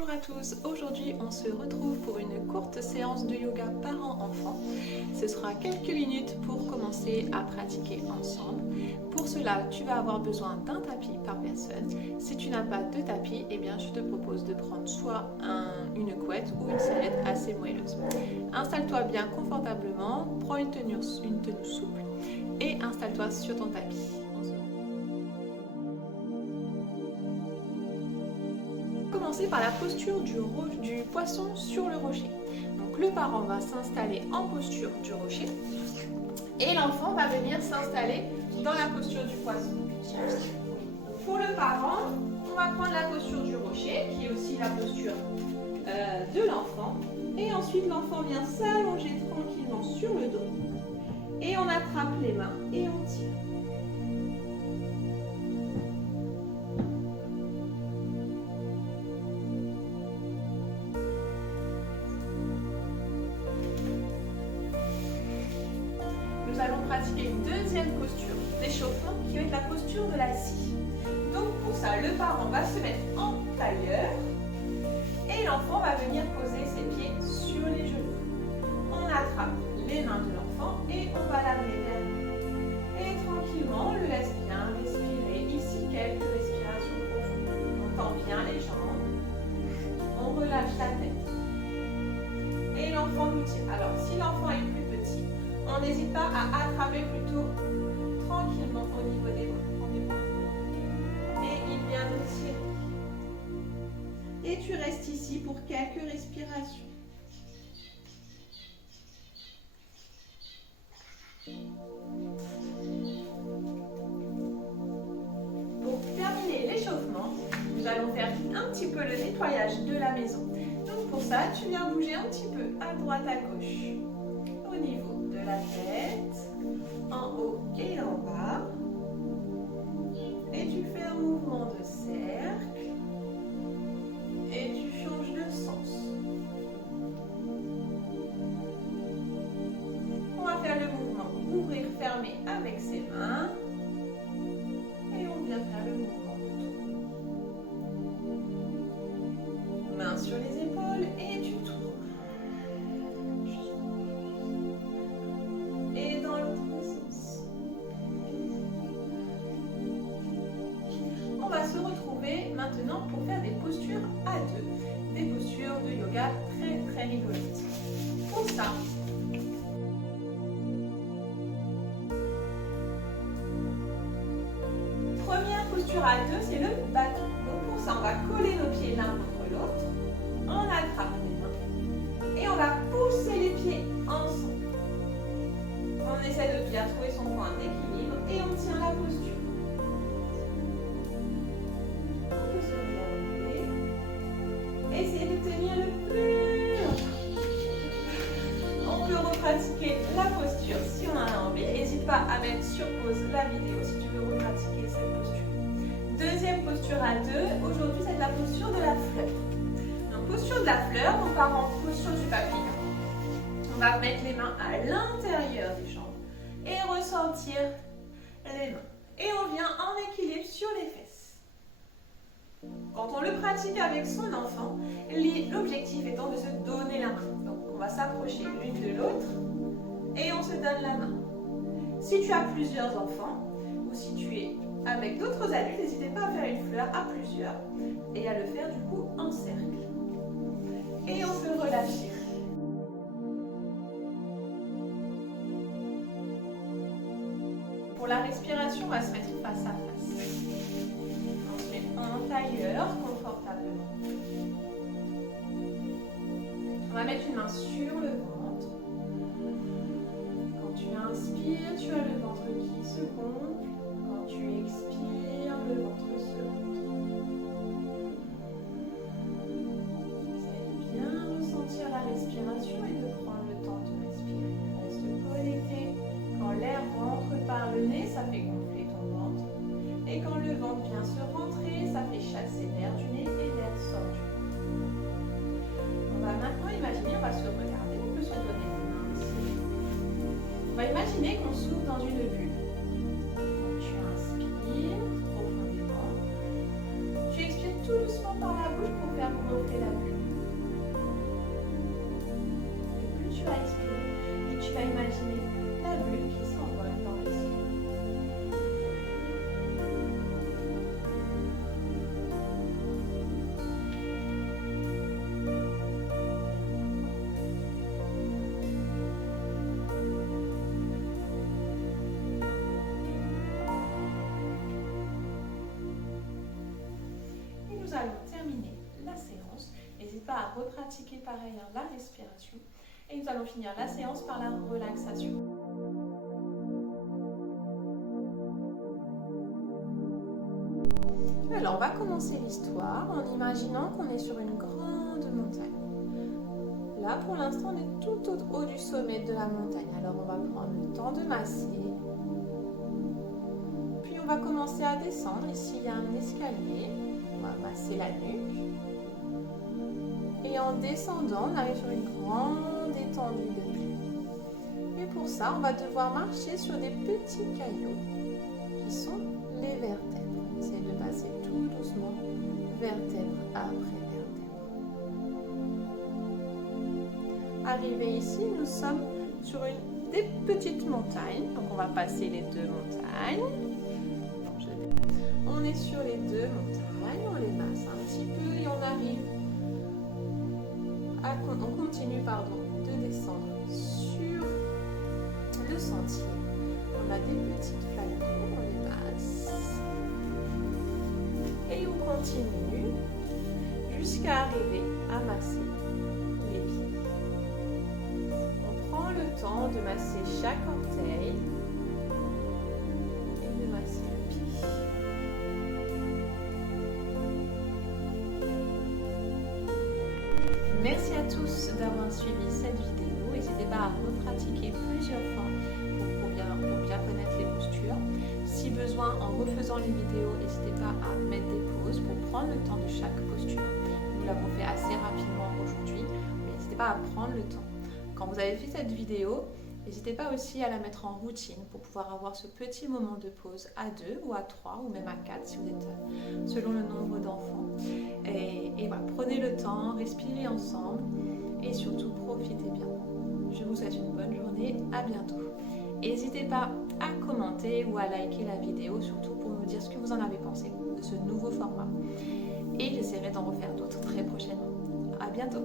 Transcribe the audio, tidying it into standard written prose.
Bonjour à tous, aujourd'hui on se retrouve pour une courte séance de yoga parents-enfants. Ce sera quelques minutes pour commencer à pratiquer ensemble. Pour cela, tu vas avoir besoin d'un tapis par personne. Si tu n'as pas de tapis, eh bien, je te propose de prendre soit une couette ou une serviette assez moelleuse. Installe-toi bien confortablement, prends une tenue souple et installe-toi sur ton tapis. Commencer par la posture du poisson sur le rocher. Donc le parent va s'installer en posture du rocher et l'enfant va venir s'installer dans la posture du poisson. Pour le parent, on va prendre la posture du rocher qui est aussi la posture de l'enfant et ensuite l'enfant vient s'allonger tranquillement sur le dos et on attrape les mains et on tire. Nous allons pratiquer une deuxième posture d'échauffement qui va être la posture de la scie. Donc pour ça, le parent va se mettre en tailleur et l'enfant va venir poser ses pieds sur les genoux. On attrape les mains de l'enfant et on va l'amener vers nous. Et tranquillement, on le laisse bien respirer. Ici, quelques respirations profondes. On tend bien les jambes. On relâche la tête. Et l'enfant nous tire. Alors, si l'enfant est plus petit, on n'hésite pas à attraper plutôt tranquillement au niveau des bras. Et il vient nous tirer. Et tu restes ici pour quelques respirations. Pour terminer l'échauffement, nous allons faire un petit peu le nettoyage de la maison. Donc pour ça, tu viens bouger un petit peu à droite, à gauche, au niveau de la tête, en haut et en bas. Et tu fais un mouvement de cercle et tu changes de sens. On va faire le mouvement ouvrir, fermer avec ses mains et on vient faire le mouvement de tour. Mains sur les épaules et tu tournes. Et dans l'autre sens. On va se retrouver maintenant pour faire des postures à deux, des postures de yoga très rigolotes. Pour ça, première posture à deux, c'est le bâton. Donc pour ça, on va coller nos pieds l'un contre l'autre, on attrape les mains et on va pousser les pieds ensemble. On essaie de bien trouver son point d'équilibre et on tient la posture. On peut se regarder. Essayez de tenir le plus longtemps. On peut repratiquer la posture si on en a envie. N'hésite pas à mettre sur pause la vidéo si tu veux repratiquer cette posture. Deuxième posture à deux. Aujourd'hui, c'est la posture de la fleur. Donc, posture de la fleur, on part en posture du papillon. On va mettre les mains à l'intérieur des jambes et ressentir les mains. Et on vient en équilibre sur les fesses. Quand on le pratique avec son enfant, l'objectif étant de se donner la main. Donc on va s'approcher l'une de l'autre et on se donne la main. Si tu as plusieurs enfants ou si tu es avec d'autres adultes, n'hésitez pas à faire une fleur à plusieurs et à le faire du coup en cercle. Et on peut relâcher. Pour la respiration, on va se mettre face à face. On se met en tailleur confortablement. On va mettre une main sur le ventre. Quand tu inspires, tu as le ventre qui se gonfle. Quand tu expires, le ventre se gonfle. Essaye de bien ressentir la respiration et de prendre le temps de respirer. Reste connecté. Quand l'air rentre par le nez, ça fait gonfler ton ventre. Et quand le ventre vient se rentrer, ça fait chasser l'air du nez et l'air sort du nez. On va maintenant imaginer, on va se regarder, on peut se donner les mains aussi. On va imaginer qu'on s'ouvre dans une bulle. Donc tu inspires profondément. Tu expires tout doucement par la bouche pour faire gonfler la bulle. Et plus tu vas expirer, et tu vas imaginer la bulle qui s'envole dans le ciel. Nous allons terminer la séance. N'hésite pas à repratiquer pareil la respiration. Et nous allons finir la séance par la relaxation. Alors, on va commencer l'histoire en imaginant qu'on est sur une grande montagne. Là, pour l'instant, on est tout au haut du sommet de la montagne. Alors, on va prendre le temps de masser. Puis, on va commencer à descendre. Ici, il y a un escalier. On va masser la nuque. Et en descendant, on arrive sur une grande étendue de pluie. Et pour ça, on va devoir marcher sur des petits cailloux qui sont les vertèbres. On essaie de passer tout doucement, vertèbre après vertèbre. Arrivé ici, nous sommes sur des petites montagnes. Donc on va passer les deux montagnes. On est sur les deux montagnes, on les masse un petit peu et on arrive on continue de descendre sur le sentier. On a des petites flaques d'eau, on les masse et on continue jusqu'à arriver à masser les pieds. On prend le temps de masser chaque orteil et de masser le pied. Merci à tous d'avoir suivi cette vidéo. N'hésitez pas à repratiquer plusieurs fois pour bien connaître les postures. Si besoin, en refaisant les vidéos, n'hésitez pas à mettre des pauses pour prendre le temps de chaque posture. Nous l'avons fait assez rapidement aujourd'hui, mais n'hésitez pas à prendre le temps. Quand vous avez fait cette vidéo, n'hésitez pas aussi à la mettre en routine pour pouvoir avoir ce petit moment de pause à 2 ou à 3 ou même à 4 si vous êtes selon le nombre d'enfants. Et voilà, prenez le temps, respirez ensemble et surtout profitez bien. Je vous souhaite une bonne journée, à bientôt. N'hésitez pas à commenter ou à liker la vidéo, surtout pour me dire ce que vous en avez pensé de ce nouveau format. Et j'essaierai d'en refaire d'autres très prochainement. À bientôt.